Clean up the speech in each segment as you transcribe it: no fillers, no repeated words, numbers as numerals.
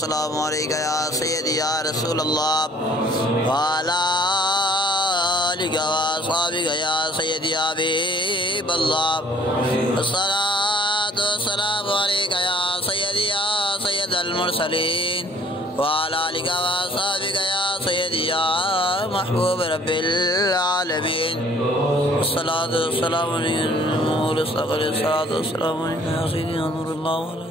السلام علیکہ یا سیدی یا رسول اللہ وعلا آلکہ واصحابکہ یا سیدی یا حبیب اللہ السلام علیکہ یا سیدی یا سید المرسلین وعلا آلکہ واصحابکہ یا سیدی یا محبوب رب العالمین السلام علیکہ یا سیدی یا نور اللہ علیہ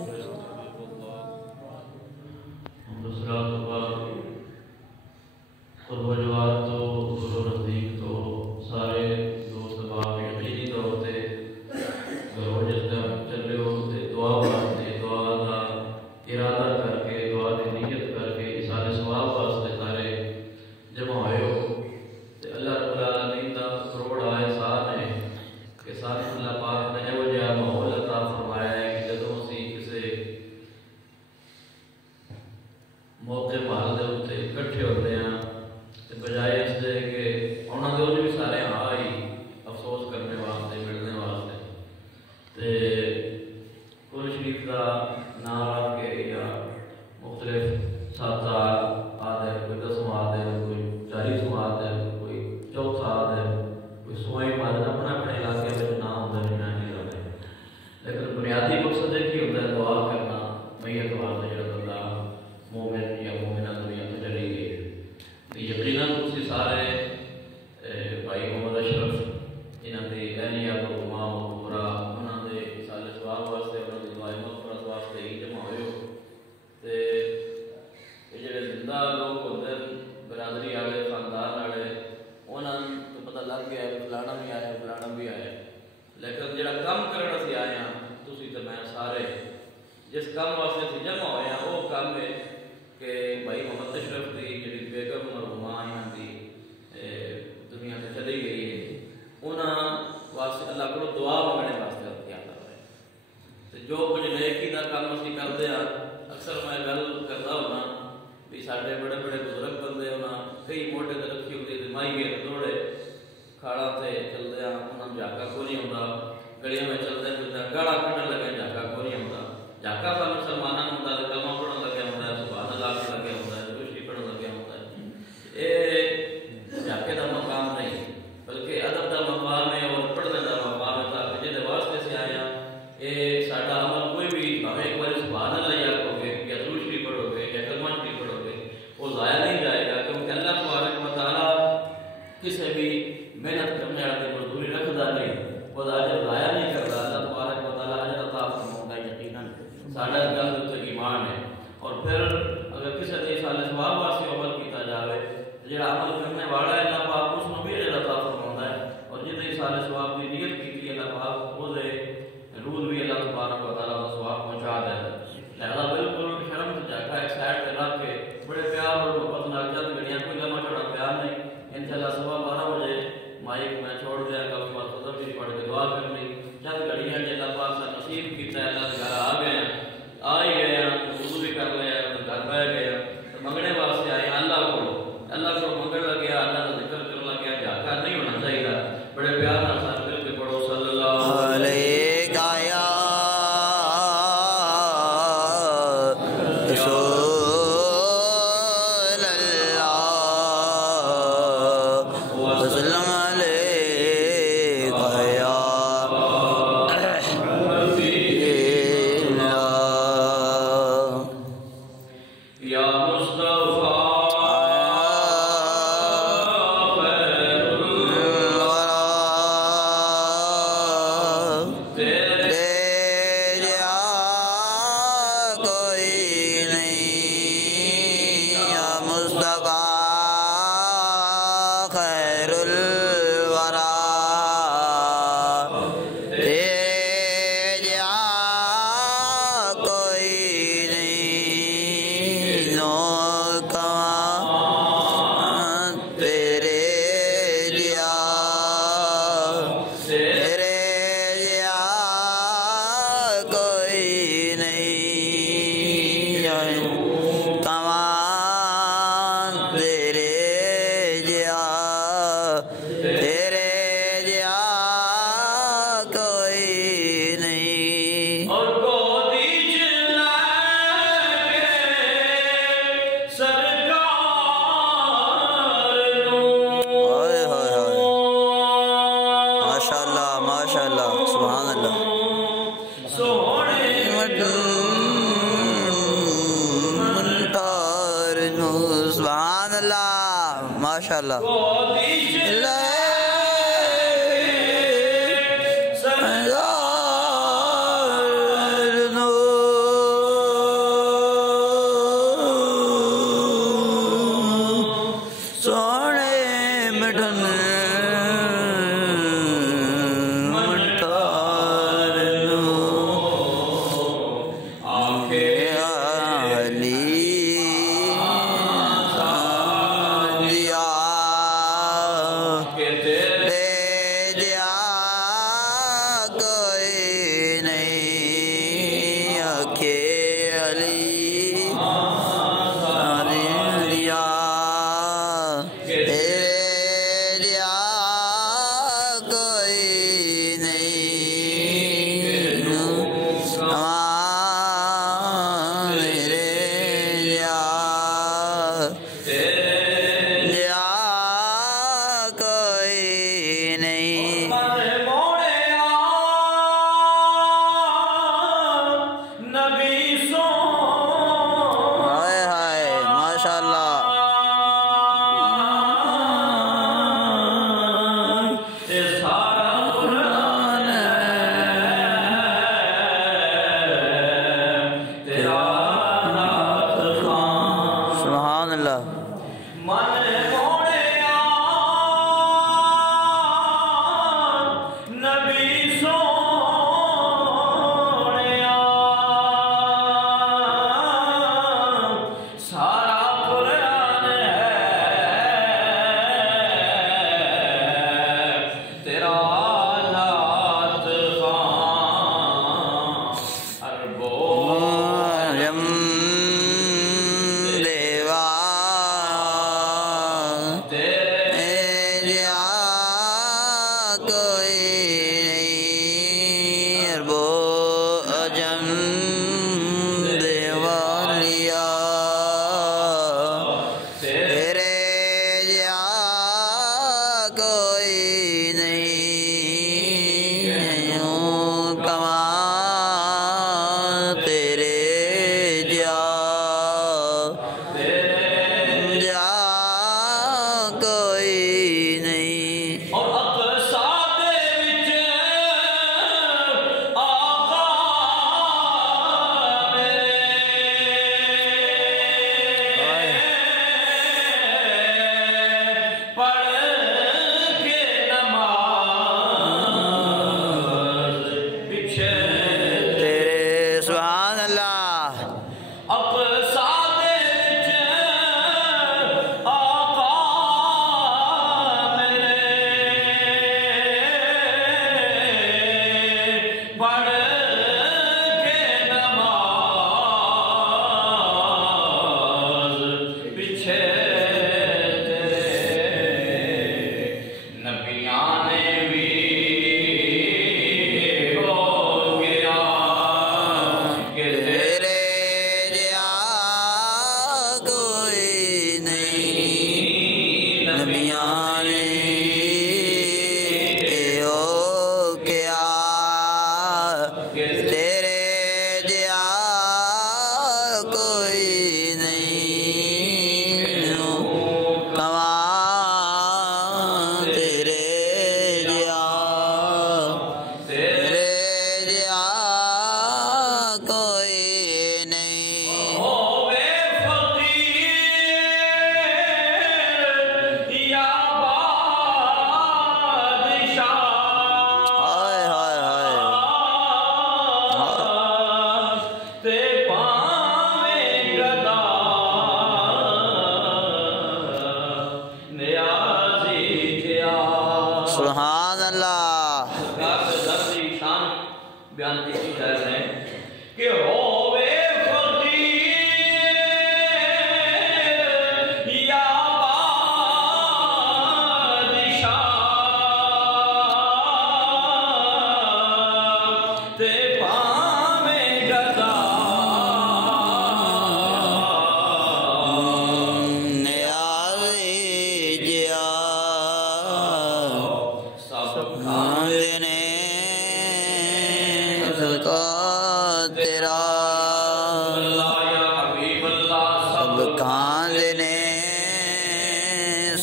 وجوہات تو نزدیک تو سارے دوست باپ یقینی طور سے جس کا چل رہے ہو دعا واسطے دعا کا ارادہ کر کے دعا کی نیت کر کے سارے ثواب واسطے سارے جمع ہوئے ہو اللہ رب العالمین کا کروڑ احسان ہے کہ سارے اللہ پاک نے وہ جہاں ماحول عطا فرمایا ہے کہ جدوں اسی کسی موقع محل دے اتنے اکٹھے ہوتے ہیں بجائے اس سے کہ انہوں نے بھی سارے آئی افسوس کرنے واسطے ملنے واسطے تے قرآن شریف کا نام رکھ کے یا مختلف 7 سال آدھے کوئی 10 آدھے کوئی 40 آدھے کوئی 4 آدھے کوئی 100 آدھے اپنا اپنے علاقے میں نام ہوتا ہے نہیں رہتے لیکن بنیادی مقصد ایک ہی ہوتا ہے دعا کرنا میت واسطے جو اللہ مومن یا مومنہ دنیا سے چلی گئی یقیناً اسی سارے بھائی محمد اشرف جنہوں نے اہلیہ کو امام و کبرا انہوں نے سالے ثواب واسطے انہوں نے دعائیں مغفرت واسطے ہی جمع ہوئے ہو تے یہ جڑے زندہ لوگ ہوتے ہیں برادری والے خاندان والے انہوں تو پتہ لگ گیا ہے فلانا بھی آیا فلانا بھی آیا لیکن جڑا کام کرنا سی آئے ہیں تسی تے میں سارے جس کام واسطے سی جمع ہوئے ہیں وہ کام ہے کہ بھائی محمد اشرف کی جڑی بیگم مرحومہ یہاں دی دنیا سے چلی گئی ہے انہاں واسطے اللہ کو دعا مانگنے واسطے کیا کرتا ہے جو کچھ نیکی دا کام اسی کرتے ہیں اکثر میں گل کرتا ہونا بھی سارے بڑے بڑے بزرگ بندے ہونا کئی موٹے درخی ہوتے ہیں مائی گئے دوڑے کھاڑا سے چلتے ہیں انہوں جھاکا کو نہیں ہوتا گلیاں میں چلتے ہیں گاڑا کھڑنے لگے جھاکا کو نہیں ہوتا جھاکا سا مسلمانہ ہوتا ہے کلمہ پڑھنے لگے ہوتا ہے سبحان اللہ پڑھنے لگے ہوتا ہے روشی پڑھنے لگے ہوتا ہے یہ جھاکے دا مقام نہیں بلکہ ادب دا مقام ہے اور پڑھنے دا مقام ہے تاکہ جہاں واسطے سے آیا یہ ساڈا عمل کوئی بھی ہمیں ایک بار سبحان اللہ یاد ہو گے یا روشی پڑھو گے یا کلمہ شریف پڑھو گے وہ ضائع نہیں جائے گا کیونکہ اللہ تبارک و تعالیٰ کسی بھی محنت کرنے والے مزدوری رکھتا نہیں وہ اجر ضائع نہیں کرتا اللہ تبارک و تعالیٰ اجر عطا فرماتا ہے یقیناً ساڈا گل تے ایمان ہے اور پھر اگر کسی نے سال ثواب واسطے عمل کیتا جاوے جڑا عمل کرنے والا ہے اللہ پاک اس کو بھی اجر عطا فرماتا ہے اور جتنے سال ثواب کی نیت کی اللہ پاک وہ دے روز بھی اللہ تبارک و تعالیٰ کا ثواب پہنچا دے لہذا بالکل شرم سے جا ایک سائڈ پہ رکھ کے بڑے پیار اور محبت نال چند گھڑیاں کوئی لمحہ چھوڑا پیار نہیں انشاءاللہ صبح 12 بجے مائک میں چھوڑ دیا گا اس بعد صدر بھی پڑھ کے دعا کرنی چند گھڑیاں جو اللہ پاک سے نصیب کیتا ہے اللہ کے گھر آ گئے ہیں آ ہی گئے ہیں وضو بھی کر لیا گھر بہ گئے ہیں منگنے واسطے آئے اللہ کو منگنے لگے اللہ کا ذکر کرنے لگے جھاکا نہیں ہونا چاہیے بڑے پیار نال ساتھ مل کے پڑھو صلی اللہ علیہ کمان تیرے جیا تیرے جیا کوئی نہیں اور گودی چلا کے سرکار ہائے ہائے ہائے ماشاءاللہ ماشاءاللہ سبحان اللہ سونے منتار نو سبحان اللہ ماشاءاللہ گودی چلا سونے مٹھن منتار نو آنکھیں کہ تیرے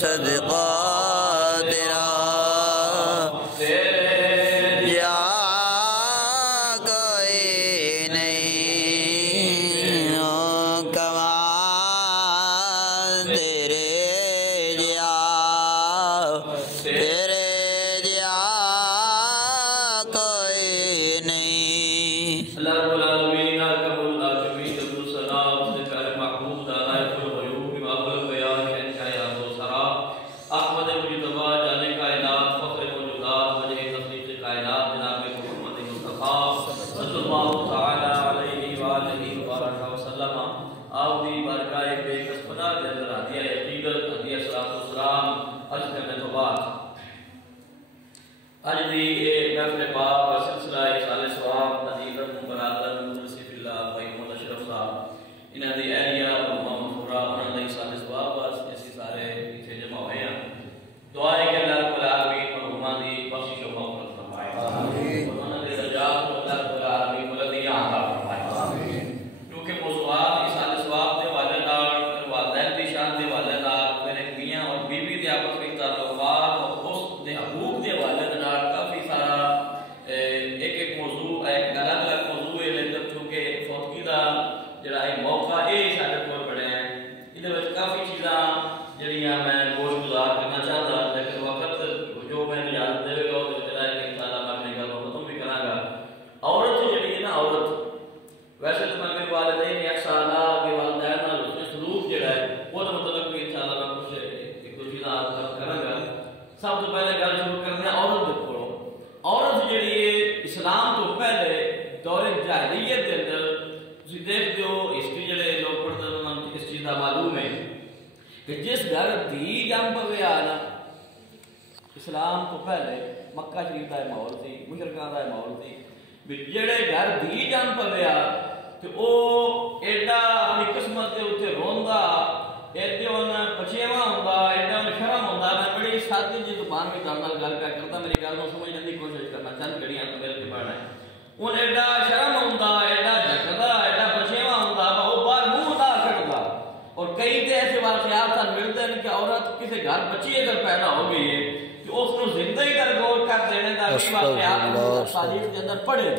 صدقہ تیرا یا کوئی نہیں کمال تیرے جیا کوئی نہیں اللہ رب العالمین اکبر العالمین عبد السلام سرکار محبوب دانائے الغیوب امام البیان شہنشاہ و سرا احمد مجتبی جانے کائنات فخر موجودات وجہ تخلیق کائنات جناب محمد مصطفیٰ صلی اللہ تعالی علیہ وآلہ وبارک وسلم آپ دی بارگاہ بے قسمتہ کے اندر ہدیہ عقیدت ہدیہ صلاۃ والسلام عرض کرنے تو بعد آج دی محفل پاک و سلسلہ سال ثواب عزیزم برادر منصف اللہ بھائی محمد اشرف صاحب انہاں دی اہلیہ اور محمد خورا انہاں دی سال ثواب ایسی سارے پیچھے جمع ہوئے ہیں دعا ہے کہ اللہ رب العالمین مرحوماں دی بخشش و مغفرت فرمائے آمین انہاں دی درجات کو اللہ رب العالمین بلندیاں عطا فرمائے آمین کیونکہ موضوعات اس سال ثواب دے والے نال والدین دی شان دے والے نال میرے میاں اور بیوی دے آپس میں تعلقات اور اس دے حقوق دے والے نال کافی سارا ایک موضوع ایک الگ الگ موضوع ہے لیکن چونکہ فوتگی دا جڑا ایک موقع ہے سارے کول بڑے ہیں ادھر وچ کافی چیزاں جڑیاں میں گوش گزار کرنا چاہتا لیکن وقت جو میں اجازت دے گا وہ جڑا ہے کہ انشاءاللہ میں اپنی گل کو ختم بھی کراں گا عورت جڑی ہے نا عورت ویسے تو میں میرے والدین احسانہ کے والدین نال اس نے سلوک جڑا ہے وہ مطلب کہ انشاءاللہ میں کچھ ایک دو چیزاں کراں گا سب تو پہلے گل شروع کرتے ہیں عورت دے کولوں عورت جڑی ہے اسلام تو پہلے دور جاہلیت کے اندر تسی دیکھتے ہو ہسٹری جڑے لوگ پڑھتے ہیں انہاں اس چیز کا معلوم ہے کہ جس گھر دھی جم پوے نا اسلام تو پہلے مکہ شریف کا ماحول سی مشرکاں کا ماحول سی بھی جڑے گھر دھی جم پوے تو وہ ایڈا اپنی قسمت کے اتنے روندا ایڈے انہیں پچھیواں ہوندا ایڈا انہیں شرم ہوندا میں بڑی سادی جی زبان میں تہاڈے نال گل کرتا میری گل نوں سمجھنے کی کوشش کرنا چند گھڑیاں تو میرے پڑھنا ہے ان ایڈا شرم ہوندا ایڈا جھکدا ایڈا پچھیواں ہوندا وہ باہر منہ نہ کھڑدا اور کئی تے ایسے واقعات سن ملتے ہیں کہ عورت کسی گھر بچی اگر پیدا ہو گئی ہے کہ اس کو زندگی در غور کر دینے کا بھی واقعات تاریخ کے اندر پڑھے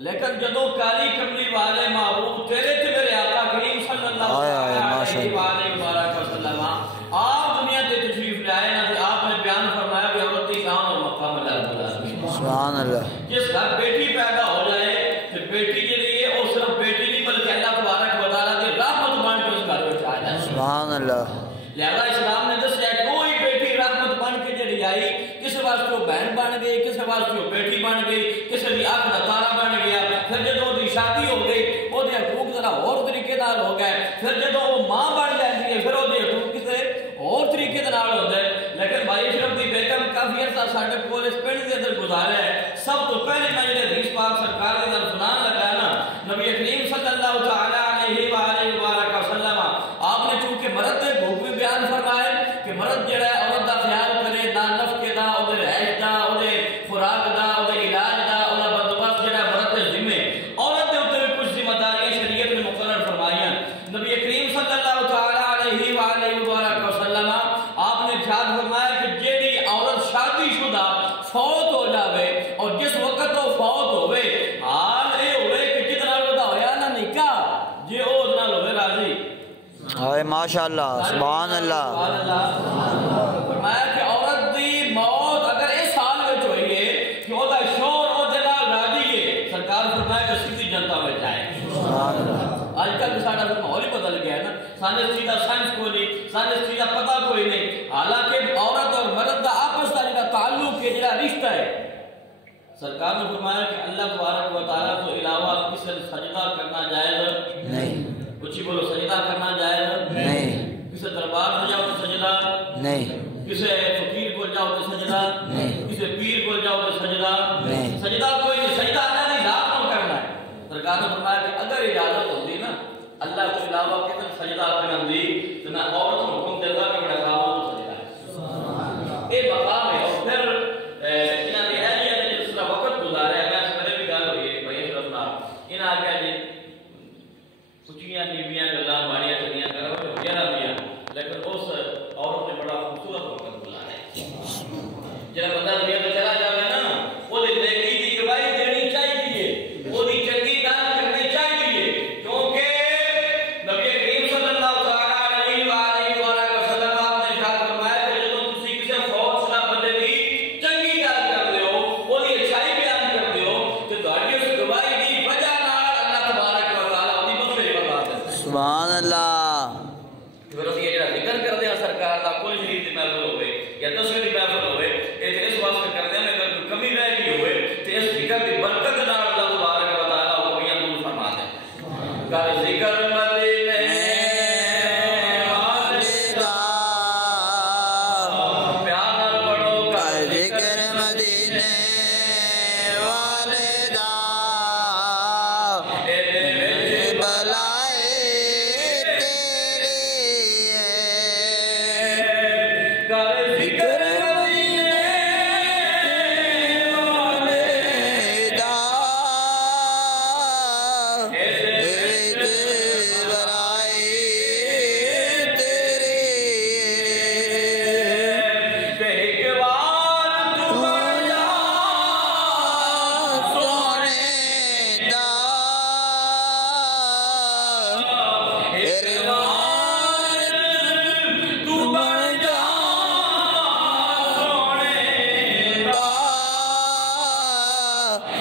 لیکن جدو کالی کملی والے محبوب تیرے تے میرے آقا کریم صلی اللہ علیہ وآلہ وسلم آپ دنیا تے تشریف لائے نا تے آپ نے بیان فرمایا کہ عورت کی شان اور مقام اللہ سبحان اللہ جس گھر بیٹی پیدا ہو جائے تو بیٹی کے لیے وہ صرف بیٹی نہیں بلکہ اللہ تبارک و تعالیٰ کی رحمت بن کے اس گھر میں آ جائے سبحان اللہ لہذا اسلام نے دسیا کوئی بیٹی رحمت بن کے جڑی آئی کسی واسطے وہ بہن بن گئی کسی واسطے وہ بیٹی بن گئی کسی بھی آنکھ دا تارا بن گیا پھر جدو دی شادی ہو گئی وہ دے حقوق ذرا اور طریقے نال ہو گئے پھر جدو وہ ماں بن جاتی ہے پھر وہ دے حقوق کسی اور طریقے نال ہوتے ہیں لیکن بھائی اشرف دی بیگم کافی عرصہ ساڈے کول اس پنڈ دے اندر گزاریا ہے سب تو پہلے میں جڑے حدیث پاک سرکار دے نال سنان لگا نا نبی کریم صلی اللہ تعالی علیہ وآلہ وسلم آپ نے چونکہ مرد دے حقوق بھی بیان فرمائے کہ مرد جڑا ہے عورت دا خیال کرے نہ نفقے دا او دے رہائش دا او دے خوراک دا او دے علاج دا او دا بندوبست جڑا مرد دے ذمے عورت دے اوپر بھی کچھ ذمہ داریاں شریعت نے مقرر فرمائیاں نبی کریم صلی اللہ تعالی علیہ وآلہ وسلم آپ نے ارشاد فرمایا کہ جیڑی عورت شادی شدہ فوت ہو جاوے اور جس وقت وہ فوت ہوئے حال اے ہوئے کہ جتنا ہوتا ہویا نا نکاح جے او اتنا ہوئے راضی ہائے ماشاءاللہ سبحان اللہ فرمایا کہ عورت دی موت اگر اس حال میں ہوئی ہے کہ وہ دا شور او دے نال راضی ہے سرکار فرمایا کہ سیدھی جنتا میں جائے سبحان اللہ آج کل ساڈا ماحول ہی بدل گیا ہے نا سانے اس چیز کا سائنس کوئی نہیں سانے اس چیز کا پتہ کوئی نہیں حالانکہ عورت اور مرد کا آپس کا جڑا تعلق ہے جڑا رشتہ ہے سرکار نے فرمایا کہ اللہ تبارک و تعالیٰ تو علاوہ کسی سجدہ کرنا جائز نہیں کچھ بولو سجدہ کرنا جائز نہیں کسی دربار میں جاؤ تو سجدہ نہیں کسی فقیر کو جاؤ تو سجدہ نہیں کسی پیر کو جاؤ تو سجدہ نہیں سجدہ کوئی نہیں سجدہ اللہ نے ذات کو کرنا ہے سرکار نے فرمایا کہ اگر اجازت ہوتی نا اللہ کے علاوہ کتنے سجدہ کرن دی تو میں عورت کو حکم دے گا کہ بڑا کام تو سجدہ ہے یہ مقام ہے اور پھر انہاں دی اہلیہ نے جس طرح وقت گزارا ہے میں سارے بھی گل ہوئی ہے بھائی اشرف صاحب انہاں آگے جی نیویاں گلاں ماڑیاں چنگیاں کرو تو گیرا میاں لیکن اس عورت نے بڑا خوبصورت جب بندہ دنیا تو چلا جائے نا وہ نیکی کی گواہی دینی چاہیے وہ چنگی گل کرنی چاہیے کیونکہ نبی کریم صلی اللہ علیہ وآلہ وسلم آپ نے ارشاد فرمایا کہ جب تسی کسی فوج شدہ بندے دی چنگی گل کرتے ہو وہ اچھائی بیان کرتے ہو تو تہاڈی اس گواہی دی وجہ نال اللہ تبارک و تعالی اودی مغفرت فرما دیتا ہے سبحان اللہ پھر اسی یہ جڑا ذکر کردے ہیں سرکار دا کوئی شریف دی محفل ہوئے یا دسویں دی محفل ہوئے اس واسطے کردے ہیں اگر کوئی کمی رہ گئی ہوئے تو اس ذکر کی برکت نال اللہ تبارک و تعالی وہ کمیاں دور فرما دے کر ذکر مدینے والے دا پیار نال پڑھو کر ذکر مدینے والے دا بلائے تیری کر ذکر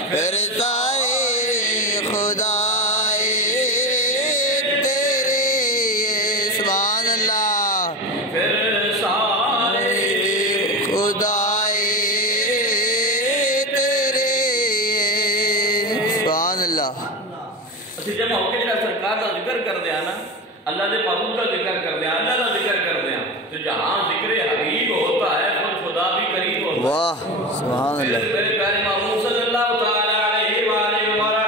پھر سارے خدائے تیرے سبحان اللہ پھر سارے خدائے تیرے سبحان اللہ اسی جب موقع جڑا سرکار دا ذکر کر دیا نا اللہ دے محبوب کا ذکر کر دیا اللہ کا ذکر کر دیا تو جہاں ذکر حبیب ہوتا ہے تو خدا بھی قریب ہوتا ہے واہ سبحان اللہ میرے پیارے محبوب صلی اللہ تعالی علیہ وآلہ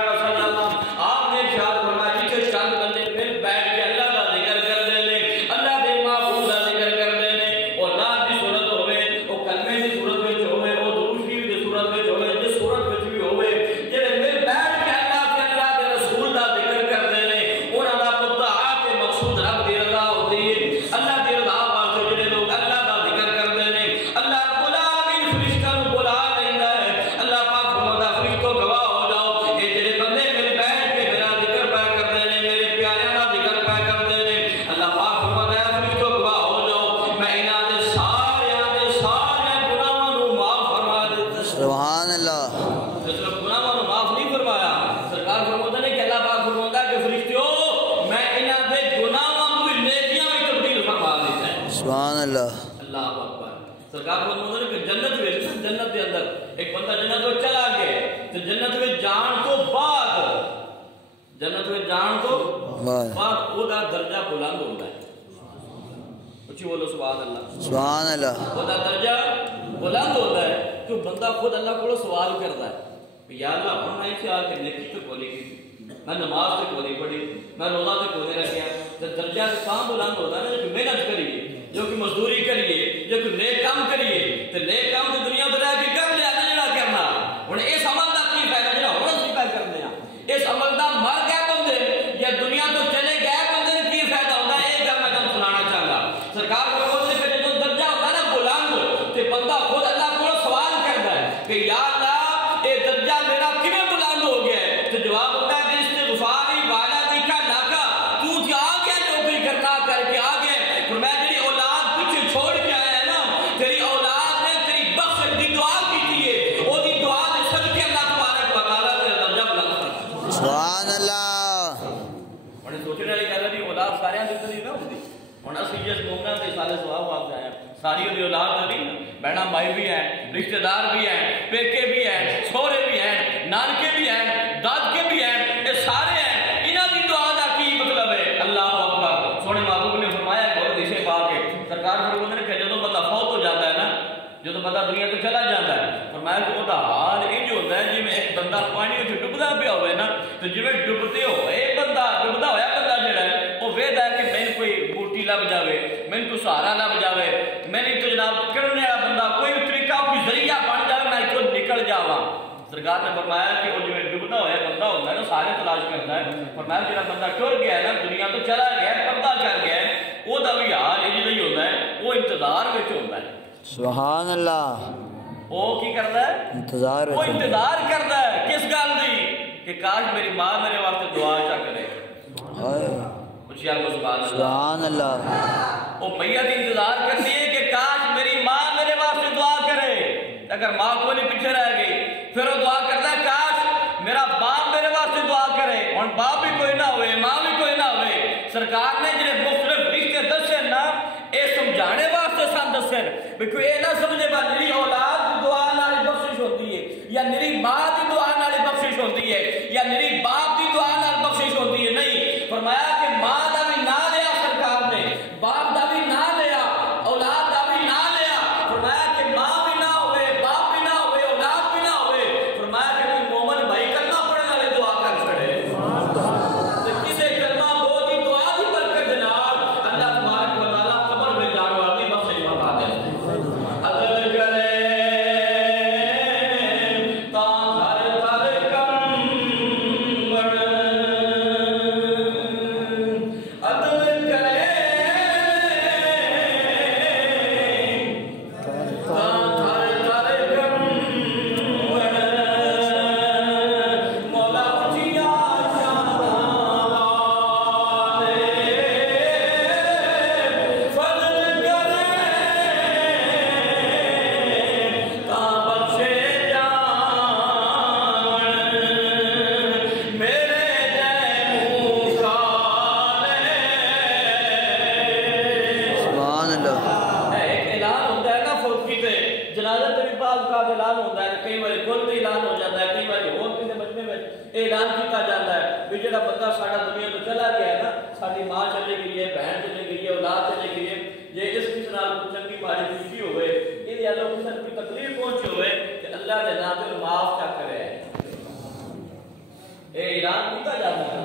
وسلم آپ نے ارشاد فرمایا کہ چند بندے پھر بیٹھ کے اللہ کا ذکر کر دے لے اللہ دے محبوب کا ذکر کر دے لے اور نام کی صورت ہوئے وہ کلمے کی صورت میں ہوئے وہ درود شریف کی صورت میں ہوئے جس صورت میں بھی ہوئے جڑے پھر بیٹھ کے اللہ کے رسول کا ذکر کر دے لے انہاں دا مدعا تے مقصود رب دی رضا ہوتی ہے اللہ دی رضا واسطے جڑے لوگ اللہ کا ذکر کر دے لے اللہ بلا بھی فرشتہ نو بلا لیندا ہے اللہ پاک فرماتا فرشتوں گواہ ہو جاؤ کہ جڑے بندے میرے بیٹھ کے میرا ذکر پا کر دے لے میرے پیاریاں دا ذکر پا کر دے لے اللہ پاک فرماتا ہے فرشتوں گواہ ہو جاؤ میں انہاں دے سارے گناہاں نو معاف فرما دیتا سبحان اللہ صرف گناہاں نو معاف نہیں فرمایا سرکار فرماتا ہے کہ اللہ پاک فرماتا ہے کہ فرشتوں میں انہاں دے گناہاں نو نیکیاں میں تبدیل فرما دیتا ہے سبحان اللہ اللہ اکبر سرکار فرماتا ہے کہ جنت میں جنت کے اندر ایک بندہ جنت میں چلا گیا تو جنت میں جان تو بعد جنت میں جان تو بعد وہ دا درجہ بلند ہوتا ہے اچھی بولو سبحان اللہ سبحان اللہ وہ دا درجہ بلند ہوتا ہے کہ بندہ خود اللہ کو سوال کرتا ہے کہ یا اللہ ہم نے کیا کہ نیکی تو کھولی کی میں نماز سے کھولی پڑھی میں روزہ سے کھولے رکھیا جب درجہ کام بلند ہوتا ہے نا جو محنت کریے جو کہ مزدوری کریے جو کہ نیک کام کریے تو نیک کام تو دنیا میں رہ کے کر لیا جڑا کرنا ہن اس عمل دا کی فائدہ جڑا ہن کی فائدہ کرنے ہیں اس عمل دا مر گئے بندے یا دنیا تو چلے گئے بندے کی فائدہ ہوتا ہے ایک گل میں تم سنانا چاہتا سرکار کو بولتے کہ جو درجہ ہوتا ہے نا بلند تے بندہ خود اللہ کو سوال کرتا ہے کہ یا اللہ اے درجہ میرا کیویں بلند ہو گیا ہے تو جواب ہوتا ہے کہ استغفاری والا دی کا ناکا تو کیا آ گیا نوکری کرنا کر کے آ گیا فرمایا تیری اولاد پیچھے چھوڑ کے آیا ہے نا تیری اولاد نے تیری بخش دی دعا کی ہے او دی دعا دے صدقے اللہ تبارک و تعالی تیرا درجہ بلند کرتا سبحان اللہ ہن سوچنے والی گل ہے کہ اولاد سارے دے نہیں نہ ہوندی ہن اسی جس مومنا دے سارے ثواب آپ آیا ساری دی اولاد نہیں بہنا بھائی بھی ہیں رشتہ دار بھی ہیں پیکے بھی ہیں چھوڑے بھی ہیں نانکے بھی ہیں دادکے بھی ہیں یہ سارے ہیں انہاں دی دعا دا کی مطلب ہے اللہ اکبر سونے محبوب نے فرمایا بہت دیشے پا کے سرکار فرماتے ہیں کہ جدوں بندہ فوت ہو جاتا ہے نا جدوں بندہ دنیا تو چلا جاتا ہے فرمایا کہ وہ حال انج ہوتا ہے جی میں ایک بندہ پانی وچ ڈبدا پیا ہوئے نا تو جویں ڈبدے ہوئے بندہ ڈبدا ہویا بندہ جڑا ہے وہ ویدا ہے کہ میں کوئی بوٹی لب جاوے میں کو سہارا لب جاوے میں نے تو جناب کرنے والا بندہ کوئی طریقہ کوئی ذریعہ بن جائے میں تو نکل جاواں سرکار نے فرمایا کہ وہ جو ڈبدا ہوا بندہ ہوتا ہے نا سارے تلاش کرتا ہے فرمایا جڑا بندہ ٹر گیا ہے نا دنیا تو چلا گیا ہے پردہ کر گیا ہے وہ دا بھی حال یہ نہیں ہوتا ہے وہ انتظار وچ ہوتا ہے سبحان اللہ وہ کی کرتا ہے؟ انتظار وہ انتظار کرتا ہے کس گل دی کہ کاش میری ماں میرے واسطے دعا چا کرے. کچھ یا کو سبحان اللہ. وہ میت انتظار کرتی ہے کہ کاش میری ماں میرے واسطے دعا کرے. اگر ماں کو نہیں پیچھے رہ گئی پھر وہ دعا کرتا ہے کاش میرا باپ میرے واسطے دعا کرے. اور باپ بھی کوئی نہ ہوئے ماں بھی کوئی نہ ہوئے. سرکار نے جنہیں مختلف رشتے دسے نا اے سمجھانے واسطے سن دسے بھی کوئی اے نہ سمجھے با میری اولاد کی دعا نال بخشش ہوتی ہے یا میری ماں کی دعا نال بخشش ہوتی ہے یا میری باپ کی دعا نال بخشش ہوتی ہے. نہیں، فرمایا کہ ماں دا بھی نہ لیا سرکار نے، باپ دا بھی نہ لیا، اولاد دا بھی نہ لیا. فرمایا کہ ماں بھی نہ ہوئے باپ بھی نہ ہوئے اولاد بھی نہ ہوئے. فرمایا کہ کوئی مومن بھائی کلمہ پڑھنے والے دعا کر چھڑے تو کسے کلمہ گو دی دعا دی برکت نال اللہ تبارک و تعالیٰ قبر میں جان والی بخشش فرما دے. عدل کرے اعلان کیتا جاتا ہے بھی جڑا بندہ ساڈا دنیا تو چلا گیا ہے نا، ساری ماں چلے گئی ہے، بہن چلے گئی ہے، اولاد چلے گئی ہے، جے اس کس نال کوئی چنگی ماڑی خوشی ہوئے یہ اللہ کسی کوئی تکلیف پہنچی ہوئے کہ اللہ دے نام تے معاف چا کرے. اے اعلان کیتا جاتا ہے،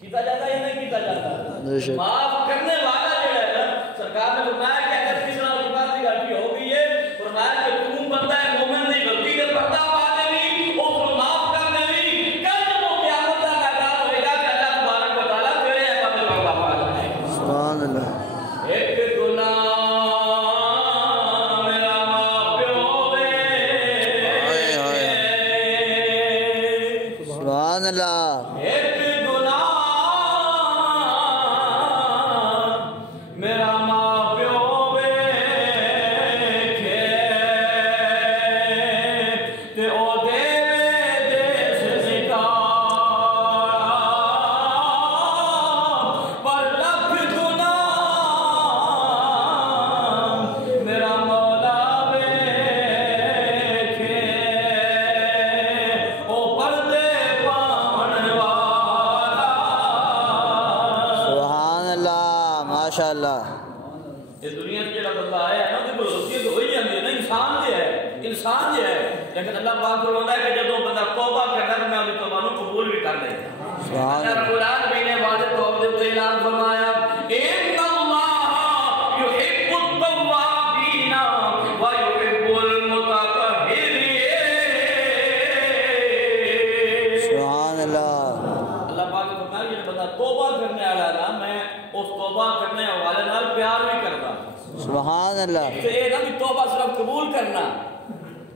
کیتا جاتا ہے یا نہیں کیتا جاتا؟ معاف کرنے والا جڑا ہے نا، سرکار نے فرمایا کہ اگر کسی نال کوئی بات غلطی ہو گئی ہے، فرمایا کہ تم بندہ ہے مومن دی غلطی دے پردہ پا دے وی او کو معاف کر دے وی کل جب قیامت دا میدان ہوئے گا کہ اللہ تبارک و تعالیٰ تیرے ایسا میں پردہ پا جائے. سبحان اللہ. ایک گناہ میرا ماں پیو وے، سبحان اللہ. ایک گناہ میرا ماں پیو وے تے او دے دیس نکالا پر لکھ گناہ میرا مولا ویکھے او پردے پاون والا. سبحان اللہ. ماشاء اللہ. اس دنیا سے جڑا بندہ آیا ہے نا تو غلطی تو ہوئی جاندی ہے نا، انسان جو ہے انسان جو ہے، لیکن اللہ پاک فرماتا ہے کہ جب بندہ توبہ کرتا ہے میں اس توبہ کو قبول بھی کر لیتا ہوں. سبحان اللہ قرآن میں نے واضح طور سے اعلان فرمایا ان اللہ یحب التوابین ویحب المتطہرین. سبحان اللہ. اللہ پاک نے فرمایا کہ بندہ توبہ کرنے والا نا میں اس توبہ کرنے والے نال پیار بھی کرتا. سبحان اللہ. تو یہ نہ کہ توبہ صرف قبول کرنا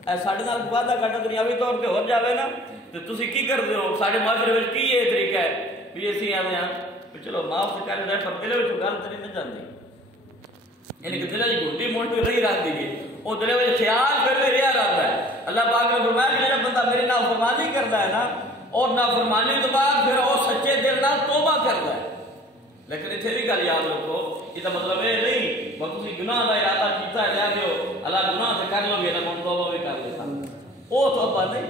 اے ساڈے نال وعدہ کرنا دنیاوی طور پہ ہو جاوے نا تو تسی کی کردے ہو؟ ساڈے معاشرے وچ کی یہ طریقہ ہے بھی اسی آندے ہاں بھی چلو معاف تو کر دے پر دل وچ گل تے نہیں جاندی، یعنی کہ دل وچ گھٹی موٹی رہی رہندی ہے، او دل وچ خیال کر کے رہیا رہندا ہے. اللہ پاک نے فرمایا کہ جڑا بندہ میری نافرمانی کردا ہے نا اور نافرمانی تو بعد پھر وہ سچے دل نال توبہ کردا ہے. لیکن اتنے بھی گل یاد رکھو یہ مطلب یہ نہیں بس تھی گناہ کا ارادہ کیتا ہے لے دیو اللہ گناہ سے کر لو گے تو ہم توبہ بھی کر لیتا. وہ توبہ نہیں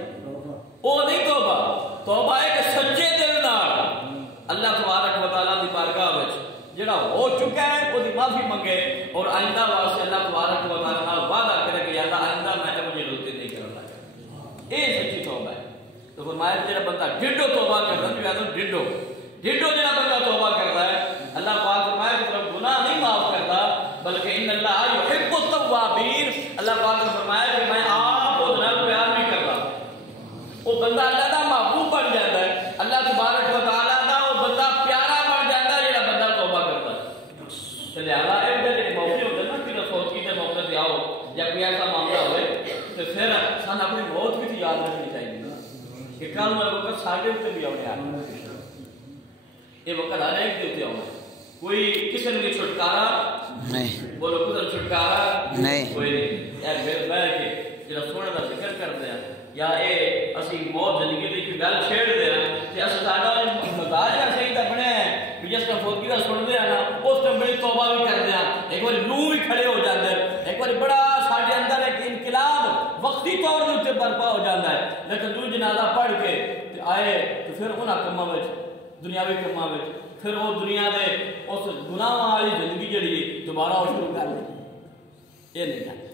توبہ ہے کہ سچے دل نال اللہ تبارک و تعالیٰ کی بارگاہ وچ جڑا ہو چکا ہے وہ معافی منگے اور آئندہ واسطے اللہ تبارک و تعالیٰ نال وعدہ کرے کہ یا اللہ آئندہ میں مجھے غلطی نہیں کرنا. یہ سچی توبہ ہے. تو فرمایا جڑا بندہ ڈڈو توبہ کرتا ہے ڈڈو جڑا بندہ توبہ کرتا ہے اللہ پاک فرمایا کہ صرف گناہ نہیں معاف کرتا بلکہ ان اللہ یحب التوابین. اللہ پاک نے فرمایا کہ میں آپ کو نال پیار بھی کرتا. وہ بندہ اللہ کا محبوب بن جاتا ہے، اللہ تبارک و تعالیٰ کا وہ بندہ پیارا بن جاتا ہے جڑا بندہ توبہ کرتا ہے. چلے اللہ ایک دن ایک موقع ہوتا ہے نا کہ رسول کی موقع سے آؤ یا کوئی ایسا معاملہ ہوئے تو پھر یاد رکھنی چاہیے کہ کل میں وقت ساڑھے ہوتے بھی آنے آنے یہ وقت ہر ایک دیتے آنے کوئی کسی نے چھٹکارا نہیں بولو کدھر چھٹکارا نہیں کوئی نہیں ایک بیٹھ کے جب سونے کا ذکر کرتے ہیں یا اے اسی موت زندگی دی کی گل چھیڑ دے ہیں کہ اس ساڈا مزاج کا صحیح تے بنیا ہے کہ جس کا فوتی کا سن دے نا اس تے بڑی توبہ بھی کر دے ہیں ایک بار لو بھی کھڑے ہو جاتے ہیں ایک بار بڑا ساڈے اندر ایک انقلاب وقتی طور تے برپا ہو جاتا ہے لیکن جو جنازہ پڑھ کے آئے تو پھر انہاں کماں وچ دنیاوی کماں وچ پھر وہ دنیا دے اس گناہ والی زندگی جڑی دوبارہ شروع کر دے یہ نہیں ہے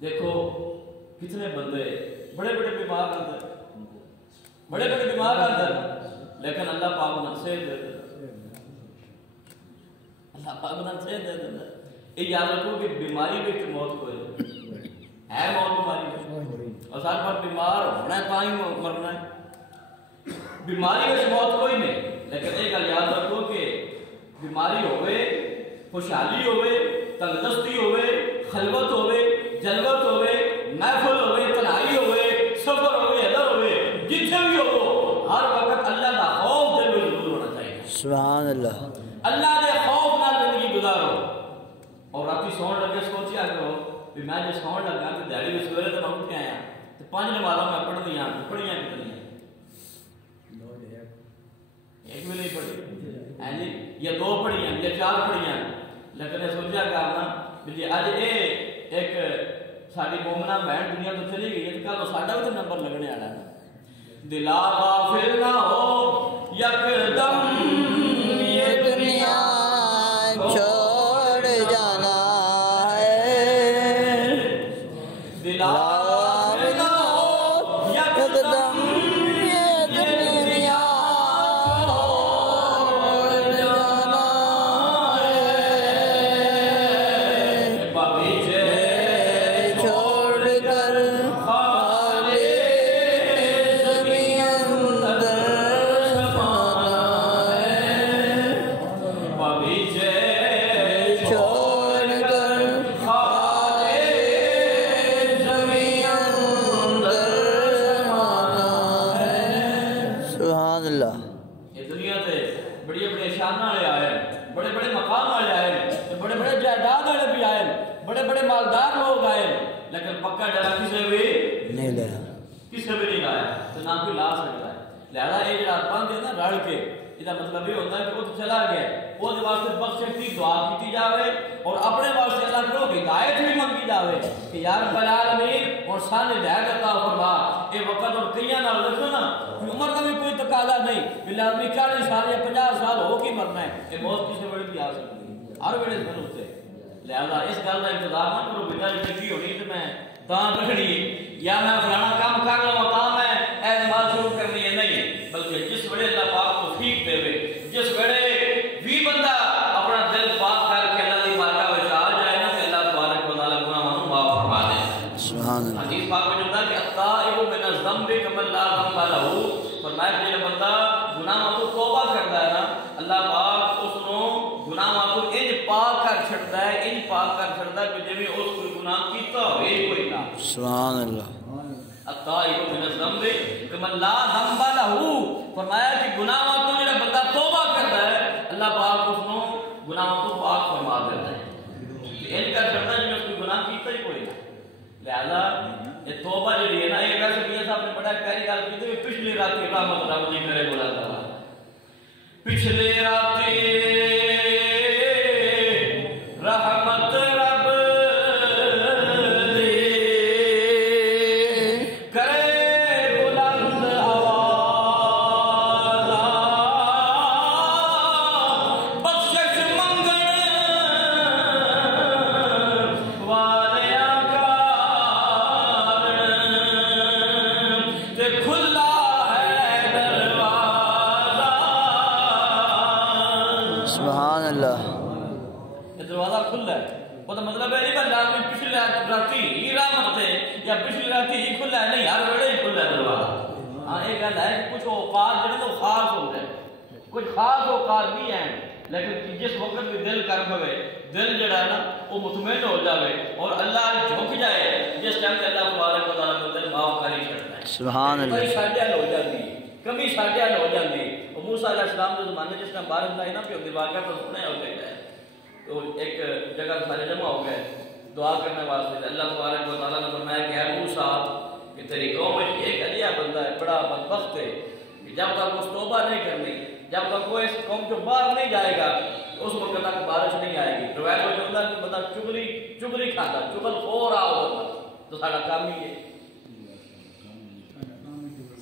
دیکھو کتنے بندے بڑے بڑے بیمار اندر بڑے بڑے بیمار اندر لیکن اللہ پاک نہ صحت دے دے اللہ پاک نہ صحت دے دے یہ یاد رکھو کہ بیماری بھی موت کوئی ہے موت بیماری اور ساتھ پر بیمار ہونا ہے تاں ہی مرنا ہے بیماری میں موت کوئی نہیں لیکن ایک گل یاد رکھو کہ بیماری ہوئے خوشحالی ہوئے تندرستی ہوئے خلوت ہوئے جلوت ہوئے محفل ہوئے تنہائی ہوئے سفر ہوئے ادھر ہوئے جتنے بھی ہو ہر وقت اللہ کا خوف دل میں ضرور ہونا چاہیے سبحان اللہ اللہ کے خوف نال زندگی گزارو اور راتی سون لگے سوچیا کرو کہ میں جو سون لگا تو دیہڑی میں سویرے تو میں اٹھ کے آیا تو 5 نمازاں میں پڑھنیاں پڑھیاں کتنی ایک بھی نہیں پڑھی یا 2 پڑھیاں یا 4 پڑھیاں لیکن سوچا کرنا کہ اج اے ایک ساری مومنہ بہن دنیا تو چلی گئی ہے تو کل ساڈا بھی تو نمبر لگنے والا ہے دلا غافل نہ ہو یکدم یہ دنیا چھوڑ جانا ہے دلا غافل نہ ہو یکدم یہ دنیا چھوڑ جانا ہے باغیچے چھوڑ کر خالی زمین اندر سمانا ہے باغیچے چھوڑ کر خالی زمین اندر سمانا ہے سبحان اللہ یہ دنیا تے بڑی بڑی شان والے آئے بڑے بڑے مقام والے آئے بڑے بڑے جائیداد والے بھی آئے بڑے بڑے مالدار لوگ آئے لیکن پکا ڈرا کسی بھی نہیں لایا کسی بھی نہیں لایا تو نہ کوئی لا سکتا ہے لہذا یہ جڑا بند ہے نا رل کے یہ مطلب یہ ہوتا ہے کہ وہ تو چلا گیا وہ واسطے بخشش کی دعا کی جاوے اور اپنے واسطے اللہ کرو ہدایت بھی منگی جاوے کہ یا رب العالمین اور سان ہدایت عطا فرما یہ وقت اور کئیاں نال دیکھو نا عمر کا بھی کوئی تقاضا نہیں کہ آدمی 40 سال یا 50 سال ہو کے مرنا ہے یہ موت کسی ویلے بھی آ سکتی ہے ہر ویلے ضرور ہوتے لہذا اس گل کا انتظار نہ کرو بیٹا جی چنگی ہونی تو میں تاں رکھنی یا میں فلانا کام کر لوں تاں میں اعتماد شروع کرنی ہے نہیں بلکہ جس ویلے اللہ پاک کو ٹھیک دے جس ویلے بھی بندہ اپنا دل پاک کر کے اللہ کی بارگاہ میں آ جائے نا کہ اللہ تبارک و تعالی گناہوں کو معاف فرما دے سبحان اللہ حدیث پاک میں جو ہے کہ التائب من الذنب کمن لا ذنب له فرمایا کہ جب بندہ گناہوں کو توبہ کرتا ہے نا اللہ پاک اس نو گناہوں کو انج پاک کر چھڑتا ہے انج پاک کر چھڑتا ہے کہ جب اس کوئی گناہ کیتا ہوئے کوئی نہ سبحان اللہ التائب من الذنب کمن لا ذنب له فرمایا کہ گناہوں کو جب بندہ توبہ کرتا ہے اللہ پاک اس نو گناہوں کو پاک فرما دیتا ہے انج کر چھڑتا ہے جب کوئی گناہ کیتا ہی کوئی نہ لہذا یہ توبہ جو ہے نا یہ کیسے کیا صاحب نے بڑا پیاری گل کی تھی پچھلی رات کی رحمت رب نہیں کرے بولا تھا پچھلی رات رحمت رب دی کرے بلند آواز بخشش منگن والیاں کھلا ہے دروازہ سبحان اللہ یہ دروازہ کھلا ہے وہ تو مطلب ہے نہیں بندہ آدمی پچھلی راتی ہی رحمت ہے یا پچھلی راتی ہی کھلا ہے نہیں ہر ویلے ہی کھلا ہے دروازہ ہاں ایک گل ہے کچھ اوقات جو تو خاص ہو گئے کچھ خاص اوقات بھی ہیں لیکن جس وقت بھی دل کر پوے دل جڑا ہے نا وہ مطمئن ہو جائے اور اللہ جھک جائے جس ٹائم اللہ تبارک و تعالیٰ کو دل معاف کر ہی چھڑتا ہے. سبحان اللہ. کمی ساڈے حل ہو جاتی کمی ساڈے حل ہو جاتی. اور موسیٰ علیہ السلام کے زمانے جس ٹائم بارش لائی نا پہ ہوتی واقعہ تو سنے ہو گئے تو ایک جگہ سارے جمع ہو گئے دعا کرنے واسطے. اللہ تبارک و تعالیٰ نے فرمایا کہ اے موسیٰ کہ تیری قوم میں ایک علیہ بندہ ہے بڑا بدبخت ہے کہ جب تک اس توبہ نہیں کرنی جب تک وہ اس قوم کو باہر نہیں جائے گا اس وقت تک بارش نہیں آئے گی. روایت میں ہوتا ہے کہ بندہ چگلی کھاتا چگل خور آ ہوتا تو ساڈا کام ہی ہے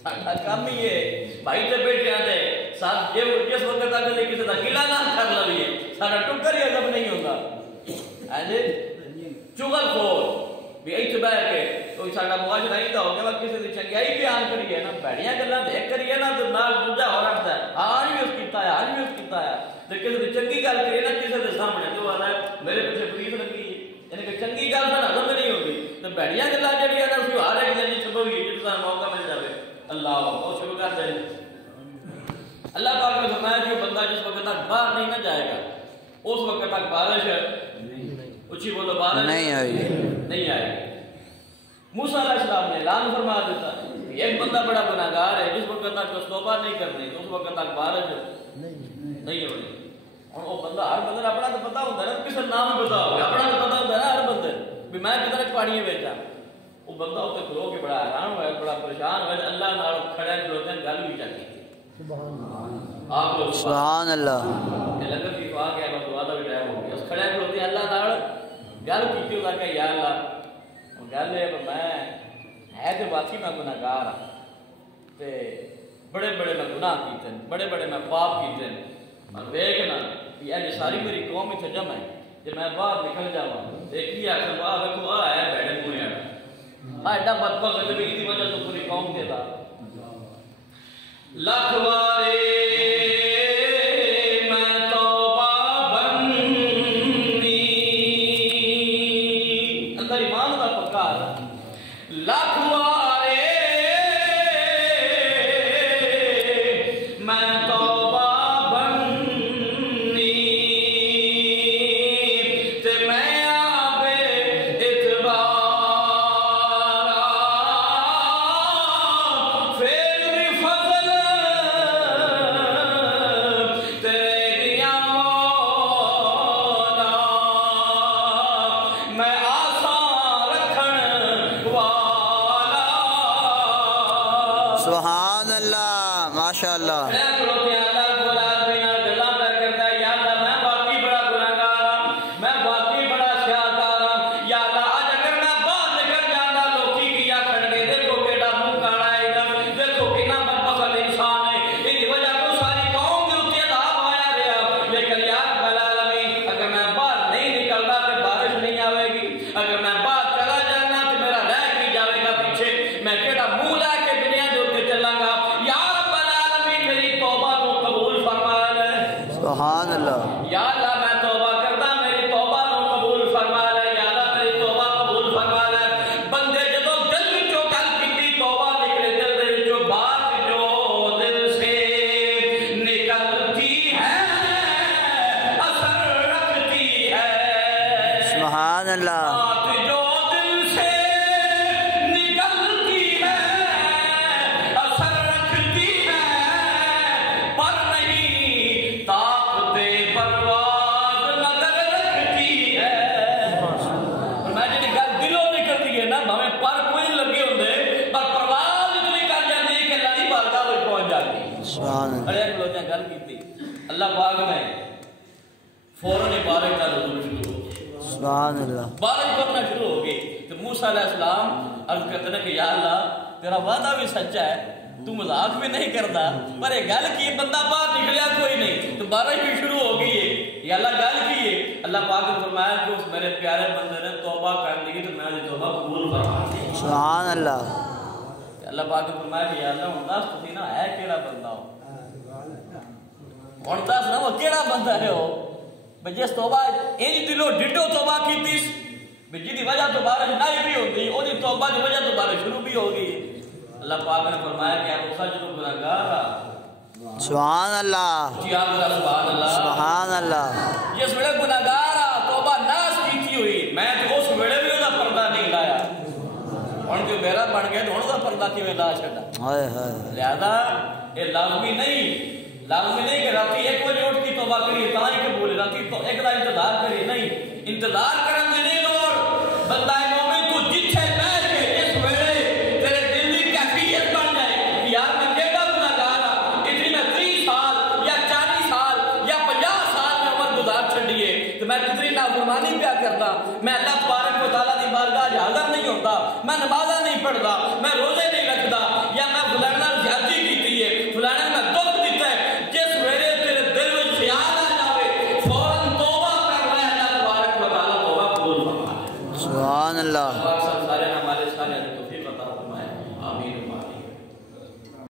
ساڈا کام ہی ہے بھائی تے بیٹے آتے ساتھ جس وقت تک کسی کا گلا نہ کر لویے ساڈا ٹکر ہی ادب نہیں ہوتا ہے چگل خور بھی ایتھے بہ کے کوئی ساڈا معاشرہ ایسا ہو گیا کسی کی چنگیائی بیان کریے نا بھڑیاں گلاں دیکھ کریے نا تو نال دوجا ہو رکھتا ہے آج بھی اس کیتا ہے آج بھی اس کیتا ہے. تو کسی کی چنگی گل کریے نا کسی کے سامنے تو آنا ہے میرے پیچھے پولیس لگی ہے یعنی کہ چنگی گل سا ہضم نہیں ہوتی. تو بھڑیاں گلاں جڑیاں نا اس کو ہر ایک دن چھپو گی جس طرح موقع مل جائے اللہ وہ شروع کر دے. اللہ پاک نے فرمایا کہ بندہ جس وقت تک باہر نہیں نہ جائے گا اس وقت تک بارش اچھی بولو بارش نہیں آئے گی. موسیٰ علیہ السلام نے اعلان فرما دیتا ایک بندہ بڑا گناہگار ہے جس وقت تک اس توبہ نہیں کرنی اس وقت تک بارش نہیں ہونی. اور وہ بندہ ہر بندے اپنا تو پتا ہوتا ہے نا کسی نام بھی پتا ہوگا اپنا تو پتا ہوتا ہے نا ہر بندے بھی میں کدھر پاڑی بیچا. وہ بندہ اتنے کھلو کے بڑا حیران ہوا بڑا پریشان ہوا اللہ نال کھڑے کھلوتے ہیں گل بھی چاہیے آپ لوگ سبحان اللہ. لگن کی دعا کیا دعا کا بھی ٹائم ہو گیا اس کھڑے کھلوتے ہیں اللہ نال گل کی ہوتا کہ یا اللہ گل ہے میں ہے تو واقعی میں گناہگار ہاں تے بڑے بڑے میں گناہ کیتے ہیں بڑے بڑے میں پاپ کیتے ہیں میں دیکھنا کہ یہ ساری میری قوم اتنے جمع ہے جب میں باہر نکل جاواں دیکھیے آخر واہ ویکھو آ ہے بیڑے موئے آ ایڈا بدبخت ہے بھی اس وجہ تو پوری قوم دے دا لکھ وارے سبحان اللہ ماشاء اللہ. سبحان اللہ. یا اللہ میں توبہ کرتا میری توبہ نو قبول فرما لے یا اللہ میری توبہ قبول فرما لے. بندے جدو دل وچوں گل کیتی توبہ نکلے دل دے وچوں بات جو دل سے نکلتی ہے اثر رکھتی ہے. سبحان اللہ. اللہ پاک میں فوراً ہی بارش کا نزول شروع ہو گیا. سبحان اللہ. بارش پڑنا شروع ہو گئی تو موسیٰ علیہ السلام عرض کرتے ہیں کہ یا اللہ تیرا وعدہ بھی سچا ہے تو مذاق بھی نہیں کرتا پر یہ گل کی بندہ باہر نکلیا کوئی نہیں تو بارش بھی شروع ہو گئی ہے یا اللہ گل کی ہے. اللہ پاک نے فرمایا کہ اس میرے پیارے بندے نے توبہ کر لی تو میں نے توبہ قبول فرما دی. سبحان اللہ. اللہ پاک نے فرمایا کہ یا اللہ ہوں دس تسی نا ہے کیڑا بندہ ہو ہوں دس نا وہ کیڑا بندہ ہے وہ بھئی جس توبہ انج دلوں ڈٹو توبہ کیتی جی وجہ تو بارش نہیں بھی ہوتی وہ توبہ کی وجہ تو بارش شروع بھی ہو گئی. اللہ پاک نے فرمایا کہ آپ سچ تو گناہگار سبحان اللہ. جی آپ سبحان اللہ سبحان اللہ. جس ویلے گناہگار تو گیا تو ہوں کا پردہ کیوں لا چھڈا ہائے ہائے لہذا یہ لازمی نہیں کہ راتی 1 بجے اٹھ کی توبہ کریے تا ہی قبول راتی تو ایک دا انتظار کریے نہیں انتظار کرن دی نہیں لوڑ بندہ مومن تو جتھے بیٹھ کے اس ویلے تیرے دل دی کیفیت بن جائے یار میں کیڑا گناہگار ہاں اتنی میں 30 سال یا 40 سال یا 50 سال میں عمر گزار چھڈیے تو میں کتنی نافرمانی پیا کرتا میں اللہ تبارک و تعالیٰ دی بارگاہ حاضر نہیں ہوتا میں نمازاں نہیں پڑھتا میں روزے نہیں رکھتا یا میں فلانا زیادتی کیتی ہے فلانا میں دکھ دیتا ہے جس ویلے تیرے دل میں خیال آ جاوے فوراً توبہ کر رہا ہے اللہ تبارک و تعالیٰ توبہ قبول فرما لے سبحان اللہ سارے ہمارے سارے توفیق عطا فرمائے آمین